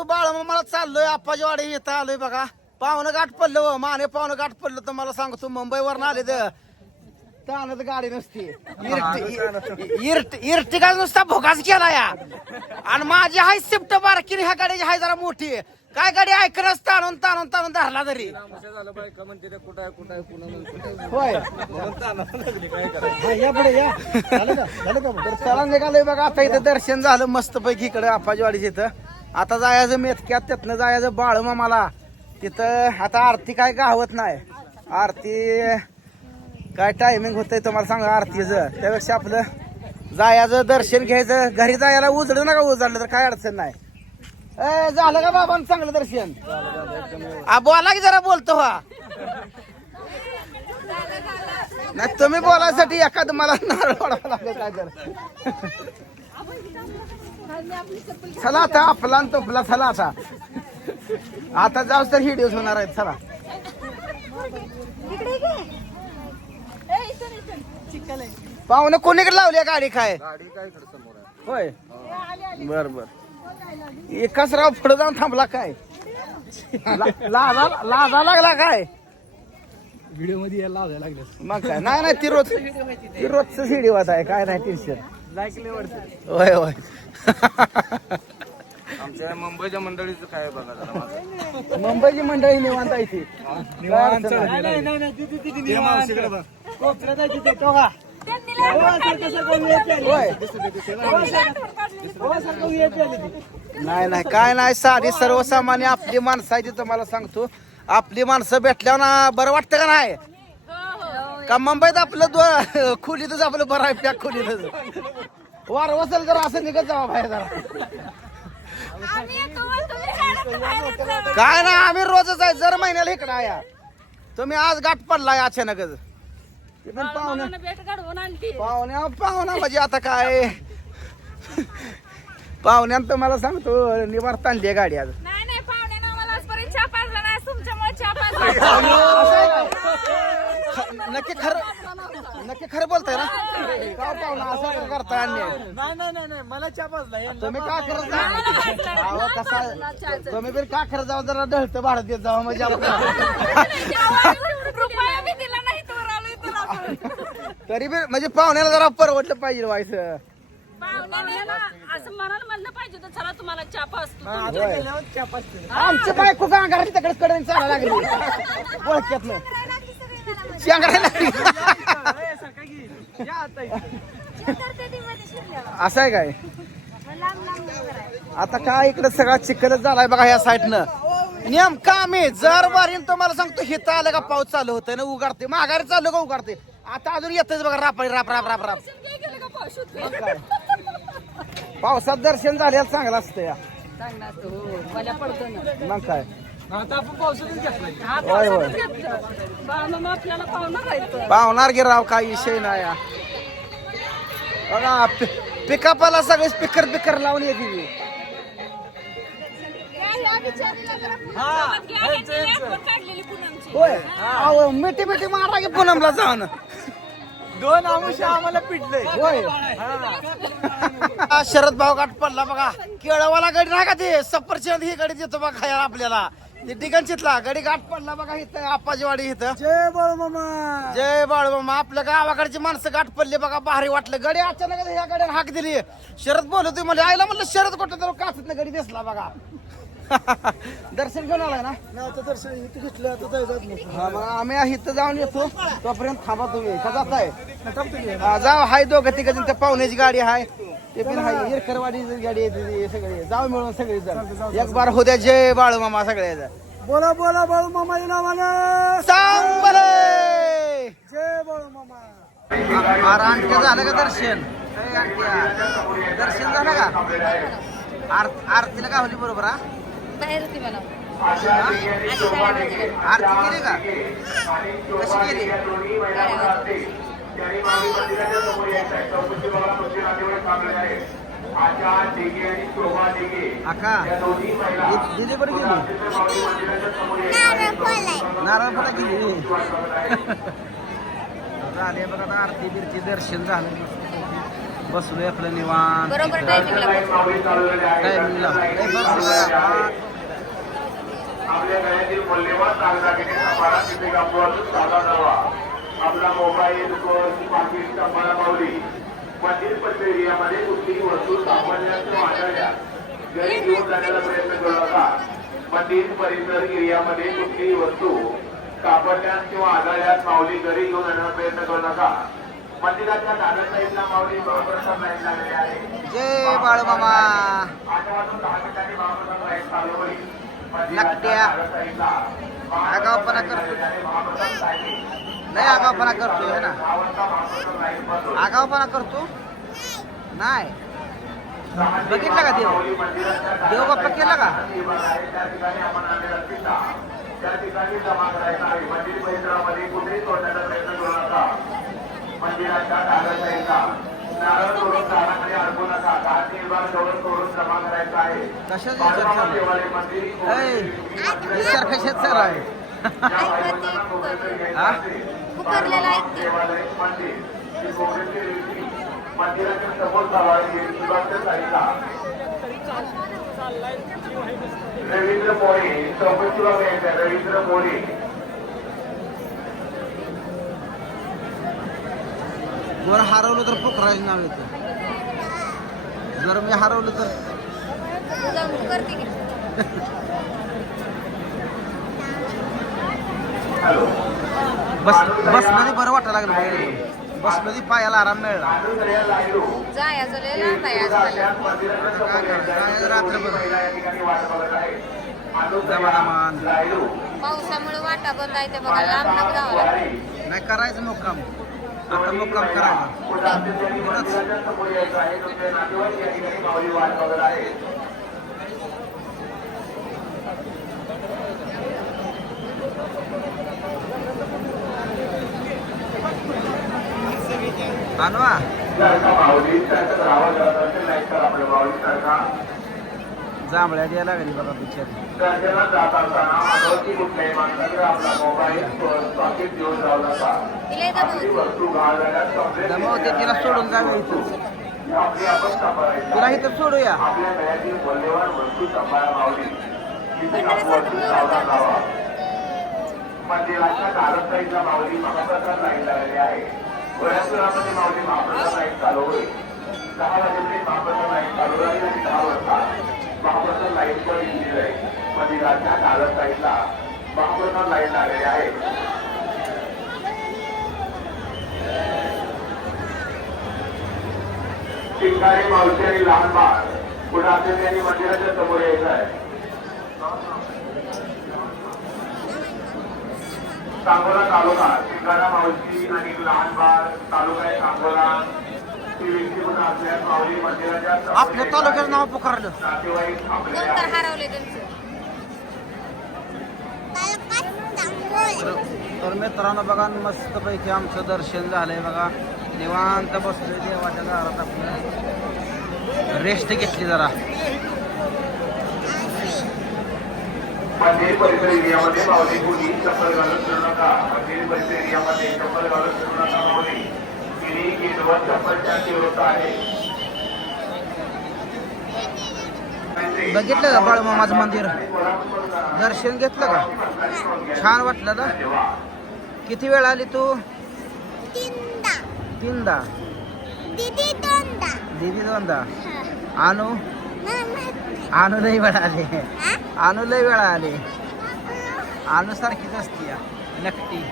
सांगतो बाळ मला चाललोय आप्पाजी वाडी इथं आलोय बघा. पाहुणं गाठ पडलं व माने पाहुणं गाठ पडलं तर मला सांगतो मुंबईवरून आले तर. ताणत गाडी नसती. इर्ट गाडी नुसता भोगाच केला या. आणि माझी हाय शिफ्ट बारकी ह्या गाडीची हाय जरा मोठी. काय गाडी ऐकणच ताणून ताणून ताणून धरला तरी. होय. हा, या पुढे या. झालं का झालं का तर चला निघालोय बघा आता इथं दर्शन झालं मस्त पैकी इकडे आपाजीवाडीच्या इथं. आता जायचं मेथक्यात त्यातनं जायचं मला. तिथं आता आरती काय गावत नाही. आरती काय टायमिंग होतंय तुम्हाला सांगा आरतीचं. त्यापेक्षा आपलं जायचं दर्शन घ्यायचं. घरी जायला उजडलं का उजडलं तर काय अडचण नाही. ए, झालं का बाबा चांगलं दर्शन? आ, बोला की जरा बोलतो हा. नाही तुम्ही बोलायसाठी एखादं मला नारळ वाढावं लागेल काय तर. चला आता आपला आणि तोपला चला आता. आता जाऊस तर व्हिडिओ होणार आहेत चला. पाहुणे कोणीकडे लावली गाडी काय होय. बर बर. एकाच राव पुढे जाऊन थांबला काय? ला- लाजा लाजा लागला काय? व्हिडिओमध्ये यायला लावायला लागले मग काय? नाही नाही ती रोज ती रोजच व्हिडिओ आहे काय नाही टेन्शन होय होय. आमच्या मुंबईच्या मंडळीचं काय आहे बघा जरा माझं. मुंबईची मंडळी निवांत आहे ती. निवांत काय अडचण नाही. ते. मावशीकडे बघ. होय. नाही नाही काय नाही साधी सर्वसामान्य आपली माणसं आहे ती तुम्हाला सांगतो. आपली माणसं भेटल्यावर ना बरं वाटतं का नाही? का मुंबईत आपलं दो खोलीतच आपलं बरं आहे पॅक खोलीतच. वार वसल जरा असं निघत जावा बाहेर जरा. काय ना आम्ही रोजच आहे जर महिन्याला इकडे आया तुम्ही आज गाठ पडलाय अचानकच. ते पण पाहुणे पाहुण्या पाहुणा म्हणजे आता काय? पाहुण्यानं तुम्हाला सांगतो निवार ताणली गाडी आज. नाही नाही पाहुण्यानं तुमच्यामुळे नक्की खरं नक्की खरं बोलताय ना? का पाहुणा असं का करताय अन्याय. नाही नाही नाही नाही मला यांना तुम्ही का करत जा अहो, कसा तुम्ही बी का करत जाऊ जरा ढळत भाडत देत जावं म्हणजे नाही. तरी बी म्हणजे पाहुण्याला जरा परवडलं पाहिजे व्हायचं असं मनाला म्हणलं पाहिजे तर चला तुम्हाला चहा पाजते. आमची बायको का तिकडे कडे चाला लागली. ओळख्यातलं असं आहे काय? आता काय इकडे सगळा चिखलच झालाय बघा या साईडनं. नेमका आम्ही जर वारीन तुम्हाला सांगतो हिथं आलं का पाऊस चालू होतंय ना उगाडते माघारी चालू का उगाडते आता अजून येतच बघा राप राप राप राप राप. पावसात? दर्शन झालेलं चांगलं असतं या. चांगलं असतं, हो. मग काय? आता आपण पावसातच घेतलाय. हा, होय, होय. पावसातच घेतलं. बा, मग आपल्याला पाहुणं राहायचं पाहुणार गे राव काय विषय नाही या. बघा पिकापाला सगळे स्पीकर बिकर लावून येते. हा. होय. अहो, मिठी मिठी मारा की पूनमला जाऊन. दोन आमुष आम्हाला पिटले होय. हा, शरद भाऊ गाठ पडला बघा. केळवाला गडी नाही का ते? सफरचंद ही गडी देतो बघा खायला आपल्याला. ते डिगंचितला गडी गाठ पडला बघा इथं आप्पाजीवाडी इथं. जय बाळू मामा जय बाळबामा आपल्या गावाकडची माणसं गाठ पडली बघा भारी वाटलं. गडी अचानक ह्या गड्यानं हाक दिली. शरद बोलतो म्हणजे आईला म्हणलं शरद कुठं तर काचत गडी दिसला बघा. दर्शन घेऊन आलाय ना? आता दर्शन इथे घेतलं आता जायचं हा आम्ही इथं जाऊन येतो. तोपर्यंत थांबा तुम्ही. का जाताय. हा, जाऊ हाय दोघं तिघ पाहुण्याची गाडी हाय. ते पण हाय हिरकरवाडी गाडी येते ती सगळे जाऊ मिळून सगळे जण एक बार होत्या जय बाळू मामा सगळे बोला बोला बाळू मामाच्या नावानं. सांग बरे! जय बाळू मामा. अरे आणखी झालं का दर्शन? दर्शन झालं का? आर- आरतीला काय होली बरोबर हा? बाहेर होती मला. आरती केली का? कशी केली? गेली? नारळ फळा गेली. झाले बघा आता आरती बिरती दर्शन झालं. बसलोय आपलं बरोबर टायमिंगला बसलोय. आपल्या गळ्यातील मूल्यवान कागदागिरी तिथे साधा नवा. आपला मोबाईल पर्स पाकिट मावली मधील प्रक्रियामध्ये कुठलीही वस्तू सापडल्यास किंवा आढळल्या. घरी घेऊन जाण्याचा प्रयत्न करू नका मधील परिसर एरियामध्ये कुठलीही वस्तू सापडल्यास किंवा आढळल्यास माऊली घरी घेऊन जाण्याचा प्रयत्न करू नका. मंदिराच्या डाव्या साईडला माऊली महाप्रसाद लाईन लागले आहे जय बाळूमामा. आजपासून दहा मिनिटांनी महाप्रसाद लाईन चालू होईल. नकट्या. आगावपणा करतो नाही आगावपणा करतो है ना? आगावपणा करतो? नाही. बघितलं का देव? देव बाप्पा केला का? त्या ठिकाणी जमा कशाचा विचार बाळूमामा आहे ऐकते रवींद्र मोरे चौकशीला घ्यायचं रवींद्र मोरे जर हरवलं तर पोखराज नाव येतं. जर मी हरवलं तर जाऊन उकरते की हॅलो बस बसमध्ये बरं वाटायला लागलं. बसमध्ये पायाला आराम मिळाला जायचं पावसामुळे वाटा बंद आहे ते बघा लांब. नाही करायचं मुक्काम आता मुक्काम करायला मंदिराच्या समोर यायचं आहे तुमचे नातेवाईक या ठिकाणी माऊली वाट बघत आहे आणवा सारखा माऊली सारखं राहावं करत असेल नाही तर आपल्या माऊली सारखा जांभळ्या द्यायला लागली बघा बिचारी दर्शनात जात असताना अनोळखी कुठल्याही माणसाकडे आपला मोबाईल पर्स, पाकिट घेऊन जाऊ नका तिला इथं आपली वस्तू घाण झाल्यास complaint दमवते तिला सोडून जावे इथं ही आपली आपण सांभाळायची तुला ah. जांभळ्यात यायला सोडूया बघा पिक्चर दमवते तिला सोडून मावली इथं. तुला इथं सोडूया. मंदिराच्या दारत साईडला माऊली महाप्रसाद आहे. कोल्हापुरामध्ये माऊली महाप्रसाद लाईन चालू होईल दहा वाजेपर्यंत महाप्रसाद लाईन चालू राहील आणि दहा वाजता महाप्रसाद लाईन पण इंजिन आहे. मंदिराच्या दारत साईडला महाप्रसाद लाइट लागलेली आहे. शिंगारे मावशी आणि लहान बाळ पुढे त्यांनी मंदिराच्या समोर यायचं आहे. सांगोला तालुका शिंगारा मावशी आणि लहान बाळ तालुका आहे सांगोला आपल्या तालुक्याचं आहे. नाव पुकारलं. तर हरवले त्यांचं? तर मित्रांनो बघा मस्त पैकी आमचं दर्शन झालंय बघा. निवांत बसलोय देवाच्या दारात आपलं रेस्ट घेतली जरा. मंदिर परिसर एरियामध्ये माऊली कुणी चप्पल घालून फिरू नका. मंदिर परिसर एरियामध्ये चप्पल घालून फिरू नका तिन्ही गेटवर चप्पलच्या तीव्रता आहे. बघितलं का बाळूमामाचं मंदिर? दर्शन घेतलं का? छान वाटलं ना? किती वेळ आली तू? तीनदा. दीदी दोनदा. आणू आणू लई वेळा आले आणू लय वेळा आले. आणू सारखीच असती नक्की